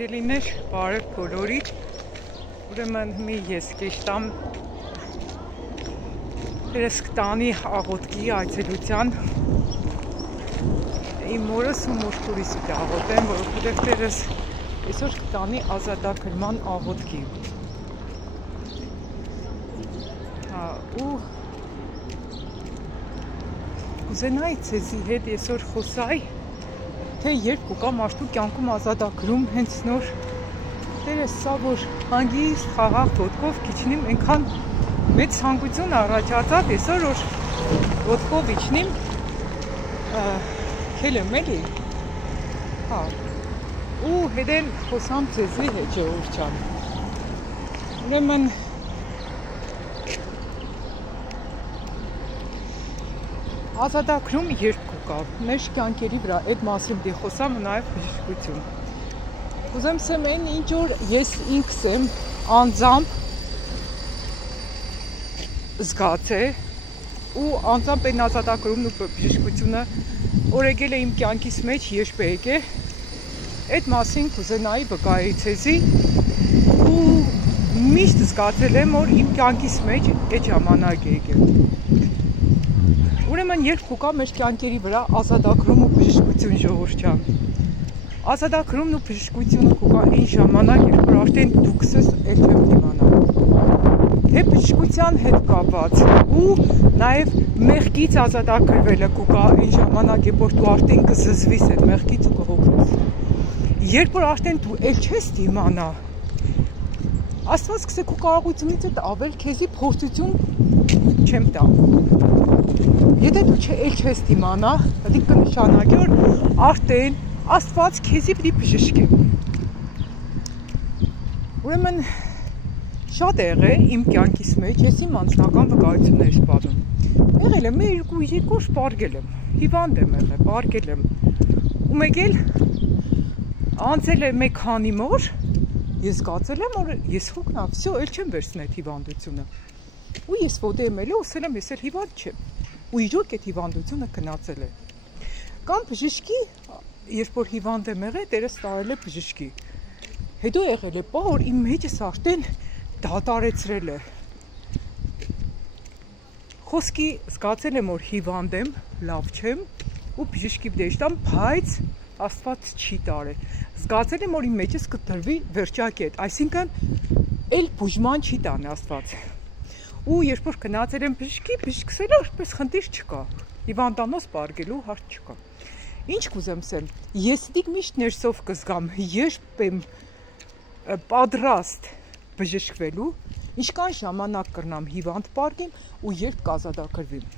Ելիներ բարև բոլորիդ, ուրեմն մի ես կեշտամ դերս կտանի աղոտքի այցելության իմ մորս ու մոշկուրիս պիտի աղոտեմ, որովհետև դերս այսօր կտանի ազատագրման աղոտքի ու կուզենայի ցեզի հետ այսօր խոսայի թե երբ կուկա մարդու կյանքում ազատագրում հենց նոր դերս սա որ հանգիստ խաղաղ ոտքով քիչնիմ այնքան մեծ ցանկություն առաջացավ այսօր որ ոտքով իջնիմ քելեմ էլի ու հետեն խոսամ ցեզի հետ ժողովուրդ ջան ուրեմն ազատագրում երբ կուկա մեր կյանքերի վրա այդ մասին դի խոսամ ու նաև բժշկություն ուզեմ ասեմ այն ինչ որ ես ինքս եմ անձամբ զգացել ու անձամբ այն ազատագրումն ու բժշկությունը որ եկել է իմ կյանքիս մեջ երբ է եկել այդ մասին կուզենայի վկայել ցեզի ու միշտ զգացել եմ որ իմ կյանքիս մեջ այդ ժամանակ է եկել Ուրեմն երբ կուկա մեր կյանքերի վրա ազատագրում ու բժշկություն ժողովուրդ ջան ազատագրումն ու բժշկությունը կուկա այն ժամանակ երբ որ արդեն դուքս ես էլ չեմ դիմանա թե բժշկության հետ կապված ու նաև մեղքից ազատագրվելը կուկա այն ժամանակ երբ որ դու արդեն կզզվիս այդ մեղքից ու կհոգնես երբ որ արդեն դու էլ չես դիմանա Աստված կսե քո կարողությունից ավել քեզի փորձություն չեմ տա Եթե դու էլ չես դիմանա, դա կնշանակի որ արդեն Աստված քեզի պիտի բժշկի Ուրեմն շատ եղել իմ կյանքիս մեջ, ես իմ անձնական վկայություններ պատմում Եղել եմ երկու պարգել եմ, հիվանդ եմ եղել, պարգել եմ ու մեկ էլ անցել է մեկ քանի օր ես զգացել եմ որ ես հոգնա, վсё, էլ չեմ վերցնել այդ հիվանդությունը ու ես ոտե եմ ելել, ասել եմ ես էլ հիվանդ չեմ ու իջոք այդ հիվանդությունը գնացել է կամ բժշկի երբ որ հիվանդ եմ եղել դերս տարել է բժշկի հետո եղել է պահ որ իմ մեջս արդեն դատարեցրել է խոսքի զգացել եմ որ հիվանդ եմ լավ չեմ ու բժշկի դեշտամ բայց Աստված չի տարել զգացել եմ որ իմ մեջս կտրվի վերջակետ այսինքն էլ բուժման չի տանի Աստված ու երբ որ գնացել եմ բժշկի, բժշկսելը որպես խնդիր չկա, հիվանդանոց պարգելու հարց չկա։ Ինչ կուզեմ ասեմ, ես դիք միշտ ներսով կզգամ, երբ եմ պատրաստ բժշկվելու, ինչքան ժամանակ կրնամ հիվանդ պարգիմ ու երբ կազատագրվիմ։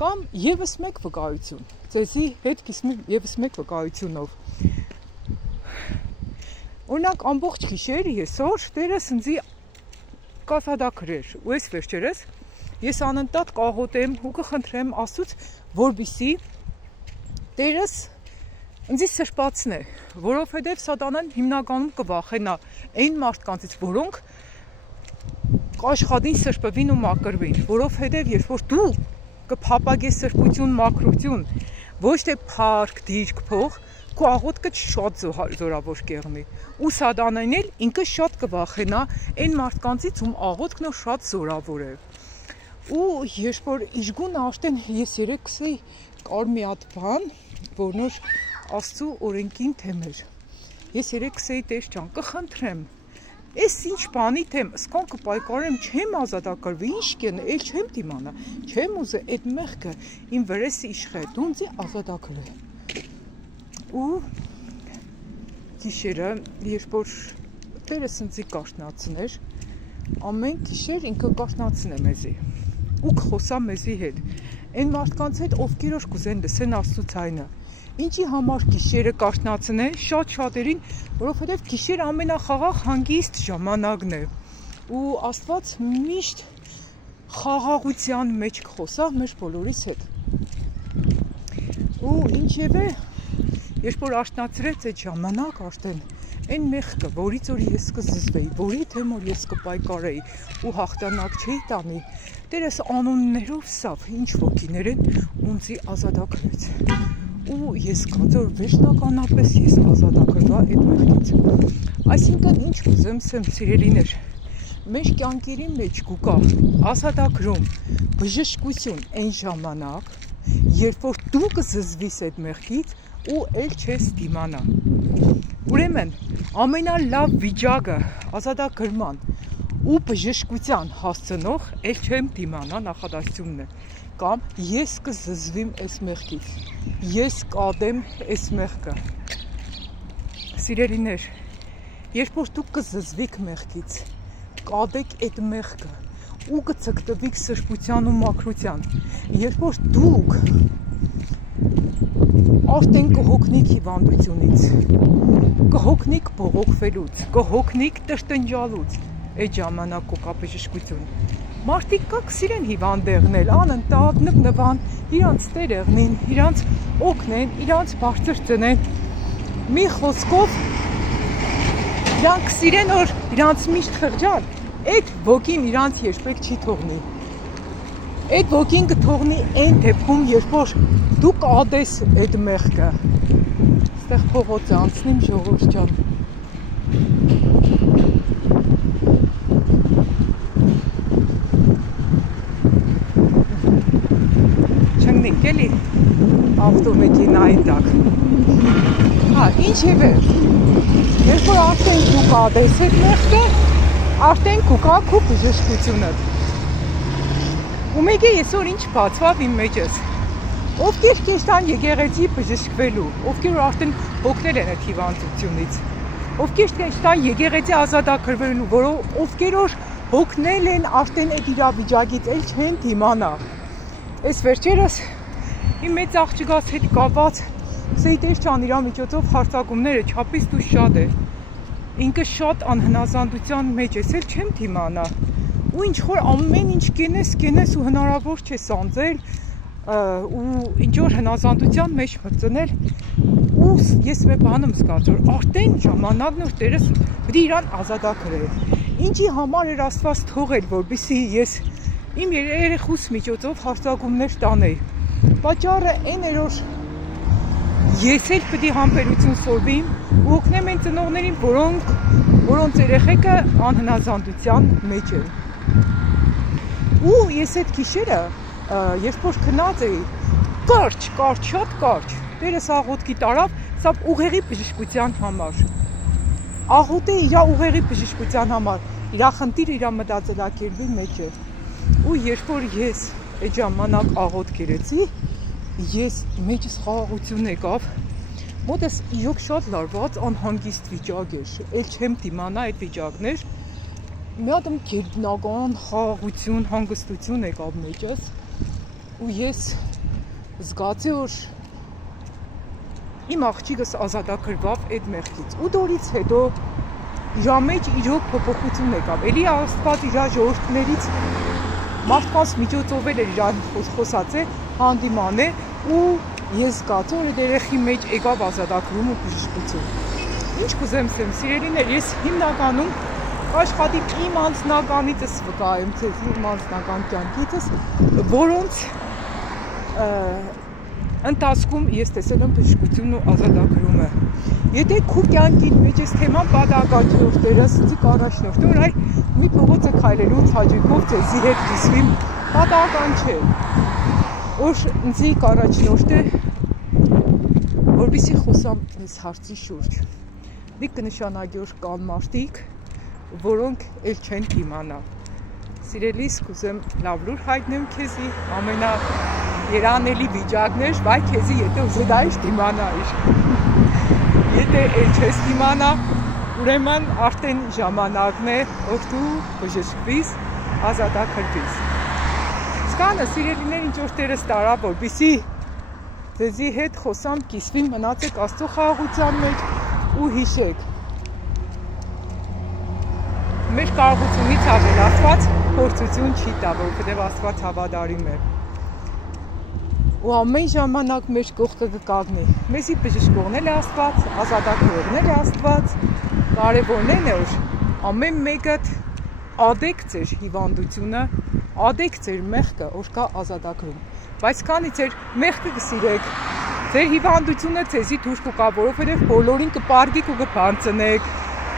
Կամ եւս մեկ վկայություն, ցեզի հետ կիսմի եւս մեկ վկայությունով։ Օրինակ ամբողջ գիշեր այսօր դերս ինձի կազատագրեր ու ես վերջերս ես անընդհատ կաղոտեմ ու կխնդրեմ Աստծուց որպեսզի Տերս ինձ սրբացնե որովհետև սատանան հիմնականում կվախենա այն մարդկանցից որոնք կաշխատին սրբվին ու մաքրվին որովհետև երբ որ դու կփապագես սրբություն մաքրություն ոչ թե փառք դիրք փող քո աղոտքը շատ զորավոր կեղնի ու սատանան էլ ինքը շատ կվախենա այն մարդկանցից ում աղոտքն շատ զորավոր է ու երբ որ իշխուն արդեն ես երեքսի կար մի հատ բան որ նոր Աստծո օրենքին թեմեր ես երեքսեի Տեր ջան կխնդրեմ Ես ինչ բանի թեմ սկոն կպայքարեմ չեմ ազատագրվի ինչ կեն էլ չեմ դիմանա չեմ ուզե այդ մեղքը իմ վրես իշխե դու ինձ ազատագրի ու գիշերը երբ որ Տերս ինձ կաշնացներ ամեն գիշեր ինքը կաշնացնե մեզի ու կխոսա մեզի հետ այն մարդկանց հետ ովքեր որ կուզեն լսեն Աստծո ձայնը ինչի համար գիշերը կաշնացնեն շատ շատերին որովհետև գիշերը ամենախաղաղ հանգիստ ժամանակն է ու Աստված միշտ խաղաղության մեջ կխոսա մեր բոլորիս հետ ու ինչևէ երբ որ աշնացրեց այդ ժամանակ արդեն այն մեղքը որից որ ես կզզվեի որի թեմ որ ես կպայքարեի ու հաղթանակ չէի տանի Տերս անուններով սավ ինչ ոգիներ են ունցի ազատագրեց ու ես կարծում եմ վերջնականապես ես ազատագրվա այդ մեղքից։ Այսինքն ինչ ուզեմ ասեմ, սիրելիներ, մեր կյանքերի մեջ կուկա ազատագրում, բժշկություն այն ժամանակ, երբ որ դու կզզվիս այդ մեղքից ու էլ չես դիմանա։ Ուրեմն ամենալավ վիճակը ազատագրման ու բժշկության հասցնող էլ չեմ դիմանա նախադասությունն է, կամ ես կզզվիմ այս մեղքից, ես կադեմ այս մեղքը։ Սիրելիներ, երբ որ դուք կզզվիք մեղքից, կադեք այդ մեղքը ու կցկտվիք սրբության ու մաքրության, երբ որ դուք արդեն կհոգնիք հիվանդությունից, կհոգնիք բողոքվելուց, կհոգնիք տրտնջալուց, այդ ժամանակ կոկա բժշկություն։ Մարդիկ կակ սիրեն հիվանդ եղնել, անընդհատ նվնվան, իրանց տեր եղնին, իրանց օգնեն, իրանց բարձր ծնեն։ Մի խոսքով իրանք սիրեն, որ իրանց միշտ խղճան, այդ ոգին իրանց երբեք չի թողնի։ Այդ ոգին կթողնի այն դեպքում, երբ որ դու կադես այդ մեղքը։ Ստեղ փողոց անցնիմ, ժողովուրդ ջան։ Չնգնենք էլի ավտոմեքենայի տակ։ Հա, ինչևէ, երբ որ արդեն դու կադես այդ մեղքը, արդեն կուկա քո բժշկությունը։ Ու մեկը այսօր ինչ բացվավ իմ մեջս, ովքեր կեստան եկեղեցի բժշկվելու, ովքեր որ արդեն հոգնել են այդ հիվանդությունից, ովքեր կեստան եկեղեցի ազատագրվելու, ովքեր որ հոգնել են արդեն այդ իրավիճակից, էլ չեն դիմանա։ Այս վերջերս իմ մեծ աղջիկաս հետ կապված Սեյտեր ջան իր միջոցով հարձակումները չափից դու շատ է։ Ինքը շատ անհնազանդության մեջ է, էլ չեմ դիմանա։ Ու ինչ որ ամեն ինչ կենես ու հնարավոր չէ սանձել ու ինչ որ հնազանդության մեջ մրցնել ու ես մի բան եմ զգացել, որ արդեն ժամանակն որ Տերս պետք է իրան ազատագրել։ Ինչի համար էր Աստված թողել, որպեսզի ես իմ երեխուս միջոցով հարձակումներ տանեի։ Պատճառը այն էր, որ ես էլ պետք է համբերություն սորվիմ ու օգնեմ այն ծնողներին, որոնց երեխեքը անհնազանդության մեջ են։ Ու ես այդ գիշերը, երբ որ քնած էի, կարճ, շատ կարճ, Տերս աղոթքի տարավ, սա ուղեղի բժշկության համար։ Աղոթ է իր ուղեղի բժշկության համար, իր խնդիրը իր մտածելակերպի մեջ է։ Ու երբ որ ես այդ ժամանակ աղոթք երեցի, ես մեջս խաղաղություն եկավ, մոտս իրոք շատ լարված անհանգիստ վիճակ էր, էլ չեմ դիմանա այդ վիճակներ, մի հատ գերբնական խաղաղություն, հանգստություն եկավ մեջս, ու ես զգացի, որ իմ աղջիկս ազատագրվավ այդ մեղքից, ու դորից հետո իր մեջ իրոք փոփոխություն եկավ, էլի Աստված իր ժողովուրդներից մարդկանց միջոցով էր իրան խոսած է, հանդիման է, ու ես զգացի, որ այդ երեխի մեջ եկավ ազատագրում ու բժշկություն։ Ինչ կուզեմ ասեմ, սիրելիներ, ես հիմնականում աշխատիմ իմ անձնականիցս վկայեմ ձեզ, իմ անձնական կյանքիցս, որոնց ընթացքում ես տեսել եմ բժշկությունն ու ազատագրումը։ Եթե քո կյանքի մեջ այս թեման պատահական չէ, որ Տերս ինձ առաջնորդի, որ այ մի փողոց է քայլելուց հաջողով ձեզի հետ կիսվիմ, պատահական չէ, որ ինձ առաջնորդի, որպեսզի խոսամ այս հարցի շուրջ։ Դի կնշանակի, որ կան մարդիկ, որոնք էլ չեն դիմանա։ Սիրելիս, կուզեմ լավ լուր հայտնեմ քեզի, ամենաերանելի վիճակներ, վայ քեզի, եթե ուզեդայից դիմանայիր։ Եթե էլ չես դիմանա, ուրեմն արդեն ժամանակն է, որ դու բժշկվիս, ազատագրվիս։ Սկանը, սիրելիներ, ինչ որ Տերս տարավ, որպեսզի ձեզի հետ խոսամ, կիսվին, մնացեք Աստծո խաղաղության մեջ ու հիշեք։ Մեր կարողությունից ավել Աստված փորձություն չի տա, որովհետև Աստված հավատարիմ է։ Ու ամեն ժամանակ մեր կողքը կկանգնի։ Մեզի բժշկողն է Աստված, ազատագրողն է Աստված, կարևորն է, որ ամեն մեկը ադեք ձեր հիվանդությունը, ադեք ձեր մեղքը, որ կա ազատագրում։ Բայց քանի ձեր մեղքը կսիրեք, Ձեր հիվանդությունը ցեզի դուրս կգա, որովհետև բոլորին կպարգիկ ու կփանցնեք,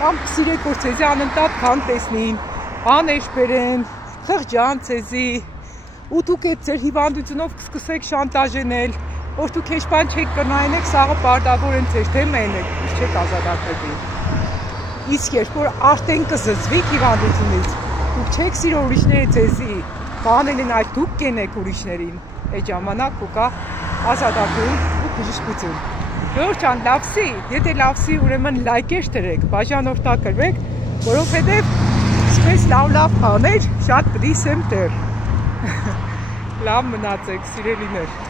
կամ կսիրեք, որ ցեզի անընդհատ քան տեսնին, անեշ բերեն, խղճան ցեզի, ու դուք այդ ձեր հիվանդությունով կսկսեք շանտաժել, որ դուք հեչ բան չեք կնայեք, սաղը պարտավոր են ձեր թեմեն եք, չեք ազատագրվի։ Իսկ երբ որ արդեն կզզվիք հիվանդությունից, դուք չեք սիրո ուրիշները ձեզի, բանել են այդ դուք կենեք ուրիշներին, այդ ժամանակ ու կա ազատագրում ու բժշկություն։ Ժողովուրդ լավսի, եթե լավսի ուրեմն լայքեր դրեք, բաժանորդագրվեք, որովհետև սպես լավ բաներ շատ պրիս եմ դեր։ Լավ մնացեք, սիրելիներ։